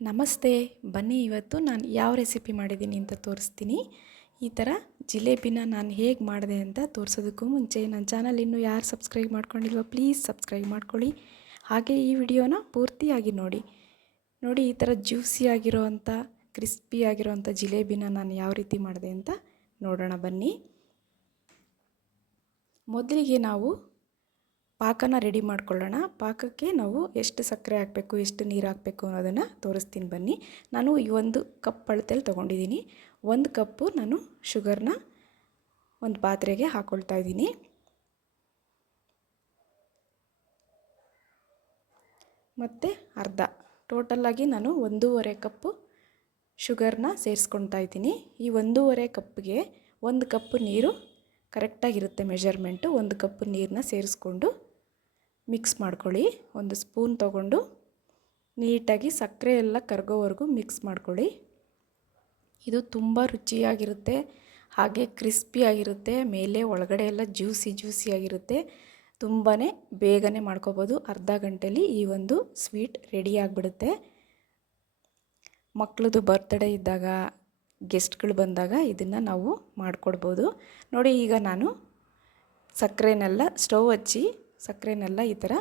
ನಮಸ್ತೆ. ಬನ್ನಿ ಇವತ್ತು ನಾನು ಯಾವ ರೆಸಿಪಿ ಮಾಡಿದ್ದೀನಿ ಅಂತ ತೋರಿಸ್ತೀನಿ. ಈ ಥರ ಜಿಲೇಬಿನ ನಾನು ಹೇಗೆ ಮಾಡಿದೆ ಅಂತ ತೋರಿಸೋದಕ್ಕೂ ಮುಂಚೆ ನನ್ನ ಚಾನಲ್ ಇನ್ನೂ ಯಾರು ಸಬ್ಸ್ಕ್ರೈಬ್ ಮಾಡ್ಕೊಂಡಿಲ್ವೋ ಪ್ಲೀಸ್ ಸಬ್ಸ್ಕ್ರೈಬ್ ಮಾಡ್ಕೊಳ್ಳಿ. ಹಾಗೆ ಈ ವಿಡಿಯೋನ ಪೂರ್ತಿಯಾಗಿ ನೋಡಿ. ಈ ಥರ ಜ್ಯೂಸಿ ಆಗಿರೋವಂಥ ಕ್ರಿಸ್ಪಿ ಆಗಿರೋವಂಥ ಜಿಲೇಬಿನ ನಾನು ಯಾವ ರೀತಿ ಮಾಡಿದೆ ಅಂತ ನೋಡೋಣ ಬನ್ನಿ. ಮೊದಲಿಗೆ ನಾವು ಪಾಕನ ರೆಡಿ ಮಾಡ್ಕೊಳ್ಳೋಣ. ಪಾಕಕ್ಕೆ ನಾವು ಎಷ್ಟು ಸಕ್ಕರೆ ಹಾಕಬೇಕು, ಎಷ್ಟು ನೀರು ಹಾಕಬೇಕು ಅನ್ನೋದನ್ನು ತೋರಿಸ್ತೀನಿ ಬನ್ನಿ. ನಾನು ಈ 1 ಕಪ್ ಅಳತೆಯಲ್ಲಿ ತೊಗೊಂಡಿದ್ದೀನಿ. 1 ಕಪ್ಪು ನಾನು ಶುಗರ್ನ ಒಂದು ಪಾತ್ರೆಗೆ ಹಾಕ್ಕೊಳ್ತಾ ಇದ್ದೀನಿ. ಮತ್ತು ಟೋಟಲಾಗಿ ನಾನು 1.5 ಕಪ್ಪು ಶುಗರ್ನ ಸೇರಿಸ್ಕೊಳ್ತಾ ಇದ್ದೀನಿ. ಈ 1.5 ಕಪ್ಪಿಗೆ 1 ಕಪ್ಪು ನೀರು ಕರೆಕ್ಟಾಗಿರುತ್ತೆ ಮೆಜರ್ಮೆಂಟು. 1 ಕಪ್ಪು ನೀರನ್ನ ಸೇರಿಸ್ಕೊಂಡು ಮಿಕ್ಸ್ ಮಾಡ್ಕೊಳ್ಳಿ. 1 ಸ್ಪೂನ್ ತೊಗೊಂಡು ನೀಟಾಗಿ ಸಕ್ಕರೆ ಎಲ್ಲ ಕರಗೋವರೆಗೂ ಮಿಕ್ಸ್ ಮಾಡ್ಕೊಳ್ಳಿ. ಇದು ತುಂಬ ರುಚಿಯಾಗಿರುತ್ತೆ, ಹಾಗೆ ಕ್ರಿಸ್ಪಿಯಾಗಿರುತ್ತೆ. ಮೇಲೆ ಒಳಗಡೆ ಎಲ್ಲ ಜ್ಯೂಸಿಯಾಗಿರುತ್ತೆ. ತುಂಬಾ ಬೇಗನೆ ಮಾಡ್ಕೋಬೋದು. ಅರ್ಧ ಗಂಟೆಯಲ್ಲಿ ಈ ಒಂದು ಸ್ವೀಟ್ ರೆಡಿ ಆಗಿಬಿಡುತ್ತೆ. ಮಕ್ಕಳದು ಬರ್ತ್ಡೇ ಇದ್ದಾಗ, ಗೆಸ್ಟ್ಗಳು ಬಂದಾಗ ಇದನ್ನು ನಾವು ಮಾಡಿಕೊಡ್ಬೋದು. ನೋಡಿ, ಈಗ ನಾನು ಸಕ್ಕರೆನೆಲ್ಲ ಸ್ಟವ್ ಹಚ್ಚಿ ಸಕ್ಕರೆನೆಲ್ಲ ಈ ಥರ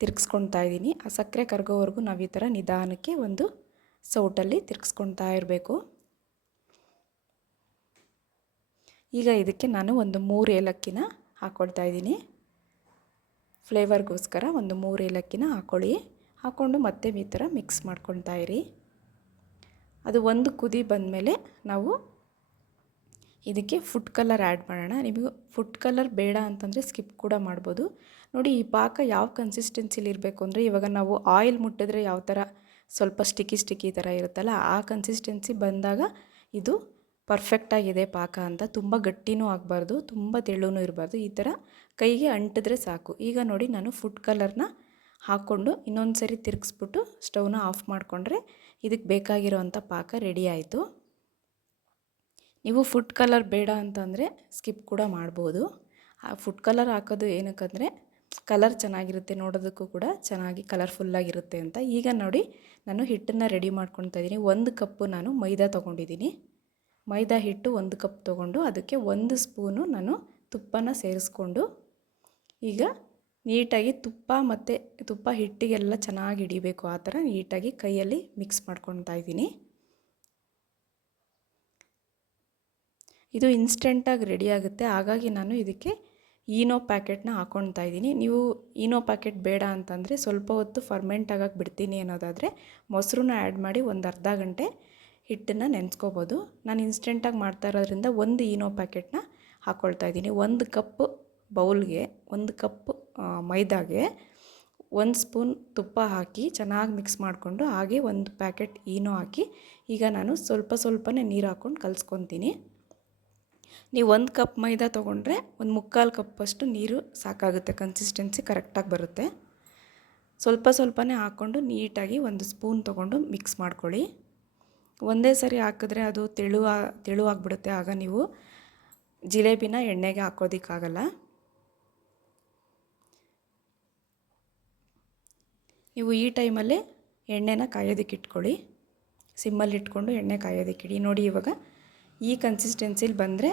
ತಿರ್ಗಿಸ್ಕೊಳ್ತಾ ಇದ್ದೀನಿ. ಆ ಸಕ್ಕರೆ ಕರಗೋವರೆಗೂ ನಾವು ಈ ಥರ ನಿಧಾನಕ್ಕೆ ಒಂದು ಸೌಟಲ್ಲಿ ತಿರ್ಗಿಸ್ಕೊಳ್ತಾ ಇರಬೇಕು. ಈಗ ಇದಕ್ಕೆ ನಾನು ಒಂದು 3 ಏಲಕ್ಕಿನ ಹಾಕ್ಕೊಳ್ತಾ ಇದ್ದೀನಿ. ಫ್ಲೇವರ್ಗೋಸ್ಕರ ಒಂದು 3 ಏಲಕ್ಕಿನ ಹಾಕ್ಕೊಂಡು ಮತ್ತೆ ಈ ಥರ ಮಿಕ್ಸ್ ಮಾಡ್ಕೊಳ್ತಾ ಇರಿ. ಅದು ಒಂದು ಕುದಿ ಬಂದಮೇಲೆ ನಾವು ಇದಕ್ಕೆ ಫುಡ್ ಕಲರ್ ಆ್ಯಡ್ ಮಾಡೋಣ. ನಿಮಗೆ ಫುಡ್ ಕಲರ್ ಬೇಡ ಅಂತಂದರೆ ಸ್ಕಿಪ್ ಕೂಡ ಮಾಡ್ಬೋದು. ನೋಡಿ, ಈ ಪಾಕ ಯಾವ ಕನ್ಸಿಸ್ಟೆನ್ಸಿಲಿ ಇರಬೇಕು ಅಂದರೆ, ಇವಾಗ ನಾವು ಆಯಿಲ್ ಮುಟ್ಟಿದ್ರೆ ಯಾವ ಥರ ಸ್ವಲ್ಪ ಸ್ಟಿಕ್ಕಿ ಥರ ಇರುತ್ತಲ್ಲ, ಆ ಕನ್ಸಿಸ್ಟೆನ್ಸಿ ಬಂದಾಗ ಇದು ಪರ್ಫೆಕ್ಟಾಗಿದೆ ಪಾಕ ಅಂತ. ತುಂಬ ಗಟ್ಟಿನೂ ಆಗಬಾರ್ದು, ತುಂಬ ತೆಳ್ಳೂ ಇರಬಾರ್ದು. ಈ ಥರ ಕೈಗೆ ಅಂಟಿದ್ರೆ ಸಾಕು. ಈಗ ನೋಡಿ, ನಾನು ಫುಡ್ ಕಲರ್ನ ಹಾಕ್ಕೊಂಡು ಇನ್ನೊಂದು ಸರಿ ತಿರುಗಿಸ್ಬಿಟ್ಟು ಸ್ಟವ್ನ ಆಫ್ ಮಾಡಿಕೊಂಡ್ರೆ ಇದಕ್ಕೆ ಬೇಕಾಗಿರೋವಂಥ ಪಾಕ ರೆಡಿ ಆಯಿತು. ನೀವು ಫುಡ್ ಕಲರ್ ಬೇಡ ಅಂತಂದರೆ ಸ್ಕಿಪ್ ಕೂಡ ಮಾಡ್ಬೋದು. ಆ ಫುಡ್ ಕಲರ್ ಹಾಕೋದು ಏನಕ್ಕಂದರೆ ಕಲರ್ ಚೆನ್ನಾಗಿರುತ್ತೆ, ನೋಡೋದಕ್ಕೂ ಕೂಡ ಚೆನ್ನಾಗಿ ಕಲರ್ಫುಲ್ಲಾಗಿರುತ್ತೆ ಅಂತ. ಈಗ ನೋಡಿ, ನಾನು ಹಿಟ್ಟನ್ನು ರೆಡಿ ಮಾಡ್ಕೊಳ್ತಾ ಇದ್ದೀನಿ. 1 ಕಪ್ಪು ನಾನು ಮೈದಾ ತೊಗೊಂಡಿದ್ದೀನಿ. ಮೈದಾ ಹಿಟ್ಟು 1 ಕಪ್ ತೊಗೊಂಡು ಅದಕ್ಕೆ 1 ಸ್ಪೂನು ನಾನು ತುಪ್ಪನ ಸೇರಿಸ್ಕೊಂಡು ಈಗ ನೀಟಾಗಿ ತುಪ್ಪ ಹಿಟ್ಟಿಗೆಲ್ಲ ಚೆನ್ನಾಗಿ ಹಿಡಿಬೇಕು. ಆ ಥರ ನೀಟಾಗಿ ಕೈಯಲ್ಲಿ ಮಿಕ್ಸ್ ಮಾಡ್ಕೊಳ್ತಾ ಇದ್ದೀನಿ. ಇದು ಇನ್ಸ್ಟೆಂಟಾಗಿ ರೆಡಿ ಆಗುತ್ತೆ. ಹಾಗಾಗಿ ನಾನು ಇದಕ್ಕೆ ಈನೋ ಪ್ಯಾಕೆಟ್ನ ಹಾಕ್ಕೊಳ್ತಾ ಇದ್ದೀನಿ. ನೀವು ಈನೋ ಪ್ಯಾಕೆಟ್ ಬೇಡ ಅಂತಂದರೆ ಸ್ವಲ್ಪ ಹೊತ್ತು ಫರ್ಮೆಂಟ್ ಆಗಕ್ಕೆ ಬಿಡ್ತೀನಿ ಅನ್ನೋದಾದರೆ ಮೊಸರನ್ನ ಆ್ಯಡ್ ಮಾಡಿ ಒಂದು ಅರ್ಧ ಗಂಟೆ ಹಿಟ್ಟನ್ನು ನೆನೆಸ್ಕೋಬೋದು. ನಾನು ಇನ್ಸ್ಟೆಂಟಾಗಿ ಮಾಡ್ತಾ ಇರೋದ್ರಿಂದ 1 ಈನೋ ಪ್ಯಾಕೆಟ್ನ ಹಾಕ್ಕೊಳ್ತಾ ಇದ್ದೀನಿ. 1 ಕಪ್ ಬೌಲ್ಗೆ 1 ಕಪ್ ಮೈದಾಗೆ 1 ಸ್ಪೂನ್ ತುಪ್ಪ ಹಾಕಿ ಚೆನ್ನಾಗಿ ಮಿಕ್ಸ್ ಮಾಡಿಕೊಂಡು ಹಾಗೆ 1 ಪ್ಯಾಕೆಟ್ ಈನೋ ಹಾಕಿ ಈಗ ನಾನು ಸ್ವಲ್ಪನೇ ನೀರು ಹಾಕ್ಕೊಂಡು ಕಲಿಸ್ಕೊತೀನಿ. ನೀವು 1 ಕಪ್ ಮೈದಾ ತೊಗೊಂಡ್ರೆ 1/4 ಕಪ್ಪಷ್ಟು ನೀರು ಸಾಕಾಗುತ್ತೆ. ಕನ್ಸಿಸ್ಟೆನ್ಸಿ ಕರೆಕ್ಟಾಗಿ ಬರುತ್ತೆ. ಸ್ವಲ್ಪನೇ ಹಾಕ್ಕೊಂಡು ನೀಟಾಗಿ 1 ಸ್ಪೂನ್ ತೊಗೊಂಡು ಮಿಕ್ಸ್ ಮಾಡ್ಕೊಳ್ಳಿ. ಒಂದೇ ಸರಿ ಹಾಕಿದ್ರೆ ಅದು ತೆಳುವಾಗಿಬಿಡುತ್ತೆ. ಆಗ ನೀವು ಜಿಲೇಬಿನ ಎಣ್ಣೆಗೆ ಹಾಕೋದಕ್ಕಾಗಲ್ಲ. ನೀವು ಈ ಟೈಮಲ್ಲೇ ಎಣ್ಣೆನ ಕಾಯೋದಕ್ಕೆ ಇಟ್ಕೊಳ್ಳಿ. ಸಿಮ್ಮಲ್ಲಿ ಇಟ್ಕೊಂಡು ಎಣ್ಣೆ ಕಾಯೋದಕ್ಕೆ ಇಡಿ. ನೋಡಿ, ಇವಾಗ ಈ ಕನ್ಸಿಸ್ಟೆನ್ಸಿಲಿ ಬಂದರೆ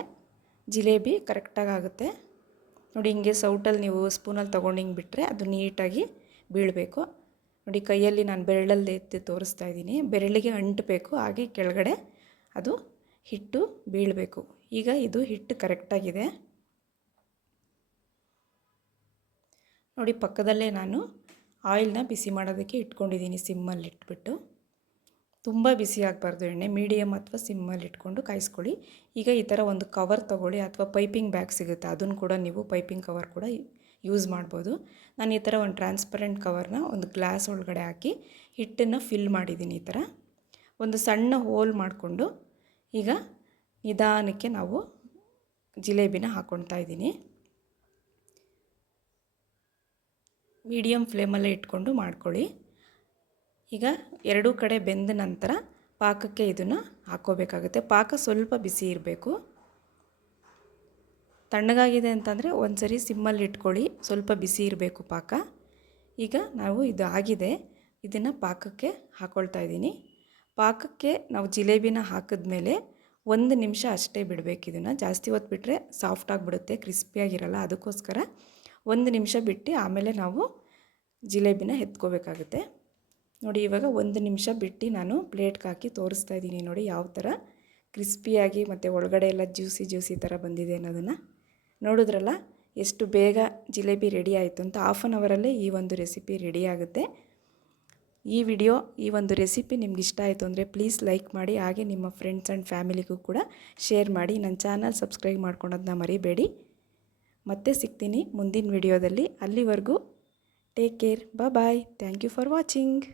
ಜಿಲೇಬಿ ಕರೆಕ್ಟಾಗಿ ಆಗುತ್ತೆ. ನೋಡಿ, ಹಿಂಗೆ ಸೌಟಲ್ಲಿ ನೀವು ಸ್ಪೂನಲ್ಲಿ ತೊಗೊಂಡು ಹಿಂಗೆ ಬಿಟ್ಟರೆ ಅದು ನೀಟಾಗಿ ಬೀಳಬೇಕು. ನೋಡಿ, ಕೈಯಲ್ಲಿ ನಾನು ಬೆರಳಲ್ಲಿ ಎತ್ತಿ ತೋರಿಸ್ತಾ ಇದ್ದೀನಿ. ಬೆರಳಿಗೆ ಅಂಟಬೇಕು, ಹಾಗೆ ಕೆಳಗಡೆ ಅದು ಹಿಟ್ಟು ಬೀಳಬೇಕು. ಈಗ ಇದು ಹಿಟ್ಟು ಕರೆಕ್ಟಾಗಿದೆ. ನೋಡಿ, ಪಕ್ಕದಲ್ಲೇ ನಾನು ಆಯಿಲ್ನ ಬಿಸಿ ಮಾಡೋದಕ್ಕೆ ಇಟ್ಕೊಂಡಿದ್ದೀನಿ. ಸಿಮ್ಮಲ್ಲಿ ಇಟ್ಬಿಟ್ಟು, ತುಂಬ ಬಿಸಿ ಆಗಬಾರ್ದು ಎಣ್ಣೆ, ಮೀಡಿಯಮ್ ಅಥವಾ ಸಿಮ್ಮಲ್ಲಿ ಇಟ್ಕೊಂಡು ಕಾಯಿಸ್ಕೊಳ್ಳಿ. ಈಗ ಈ ಥರ ಒಂದು ಕವರ್ ತೊಗೊಳ್ಳಿ, ಅಥವಾ ಪೈಪಿಂಗ್ ಬ್ಯಾಗ್ ಸಿಗುತ್ತೆ, ಅದನ್ನು ಕೂಡ ನೀವು ಪೈಪಿಂಗ್ ಕವರ್ ಕೂಡ ಯೂಸ್ ಮಾಡ್ಬೋದು. ನಾನು ಈ ಥರ ಒಂದು ಟ್ರಾನ್ಸ್ಪರೆಂಟ್ ಕವರ್ನ ಒಂದು ಗ್ಲಾಸ್ ಒಳಗಡೆ ಹಾಕಿ ಹಿಟ್ಟನ್ನು ಫಿಲ್ ಮಾಡಿದ್ದೀನಿ. ಈ ಥರ ಒಂದು ಸಣ್ಣ ಹೋಲ್ ಮಾಡಿಕೊಂಡು ಈಗ ನಿಧಾನಕ್ಕೆ ನಾವು ಜಿಲೇಬಿನ ಹಾಕ್ಕೊಳ್ತಾ ಇದ್ದೀನಿ. ಮೀಡಿಯಮ್ ಫ್ಲೇಮಲ್ಲೇ ಇಟ್ಕೊಂಡು ಮಾಡ್ಕೊಳ್ಳಿ. ಈಗ 2 ಕಡೆ ಬೆಂದ ನಂತರ ಪಾಕಕ್ಕೆ ಇದನ್ನು ಹಾಕ್ಕೋಬೇಕಾಗುತ್ತೆ. ಪಾಕ ಸ್ವಲ್ಪ ಬಿಸಿ ಇರಬೇಕು. ತಣ್ಣಗಾಗಿದೆ ಅಂತಂದರೆ ಒಂದು ಸರಿ ಸಿಮ್ಮಲ್ಲಿ ಇಟ್ಕೊಳ್ಳಿ, ಸ್ವಲ್ಪ ಬಿಸಿ ಇರಬೇಕು ಪಾಕ. ಈಗ ನಾವು ಇದು ಆಗಿದೆ, ಇದನ್ನು ಪಾಕಕ್ಕೆ ಹಾಕ್ಕೊಳ್ತಾ ಇದ್ದೀನಿ. ಪಾಕಕ್ಕೆ ನಾವು ಜಿಲೇಬಿನ ಹಾಕಿದ್ಮೇಲೆ 1 ನಿಮಿಷ ಅಷ್ಟೇ ಬಿಡಬೇಕು. ಇದನ್ನು ಜಾಸ್ತಿ ಹೊತ್ತು ಬಿಟ್ಟರೆ ಸಾಫ್ಟ್ ಆಗಿಬಿಡುತ್ತೆ, ಕ್ರಿಸ್ಪಿಯಾಗಿರಲ್ಲ. ಅದಕ್ಕೋಸ್ಕರ 1 ನಿಮಿಷ ಬಿಟ್ಟು ಆಮೇಲೆ ನಾವು ಜಿಲೇಬಿನ ಎತ್ಕೋಬೇಕಾಗುತ್ತೆ. ನೋಡಿ, ಇವಾಗ 1 ನಿಮಿಷ ಬಿಟ್ಟು ನಾನು ಪ್ಲೇಟ್ಗೆ ಹಾಕಿ ತೋರಿಸ್ತಾ ಇದ್ದೀನಿ. ನೋಡಿ ಯಾವ ಥರ ಕ್ರಿಸ್ಪಿಯಾಗಿ ಮತ್ತು ಒಳಗಡೆ ಎಲ್ಲ ಜ್ಯೂಸಿ ಥರ ಬಂದಿದೆ ಅನ್ನೋದನ್ನು ನೋಡಿದ್ರಲ್ಲ. ಎಷ್ಟು ಬೇಗ ಜಿಲೇಬಿ ರೆಡಿ ಆಯಿತು ಅಂತ. ಹಾಫ್ ಆನ್ ಅವರಲ್ಲೇ ಈ ಒಂದು ರೆಸಿಪಿ ರೆಡಿ ಆಗುತ್ತೆ. ಈ ಒಂದು ರೆಸಿಪಿ ನಿಮ್ಗೆ ಇಷ್ಟ ಆಯಿತು ಅಂದರೆ ಪ್ಲೀಸ್ ಲೈಕ್ ಮಾಡಿ, ಹಾಗೆ ನಿಮ್ಮ ಫ್ರೆಂಡ್ಸ್ ಆ್ಯಂಡ್ ಫ್ಯಾಮಿಲಿಗೂ ಕೂಡ ಶೇರ್ ಮಾಡಿ. ನನ್ನ ಚಾನಲ್ ಸಬ್ಸ್ಕ್ರೈಬ್ ಮಾಡ್ಕೊಳೋದನ್ನ ಮರಿಬೇಡಿ. ಮತ್ತೆ ಸಿಗ್ತೀನಿ ಮುಂದಿನ ವಿಡಿಯೋದಲ್ಲಿ. ಅಲ್ಲಿವರೆಗೂ take care, bye. Thank you for watching.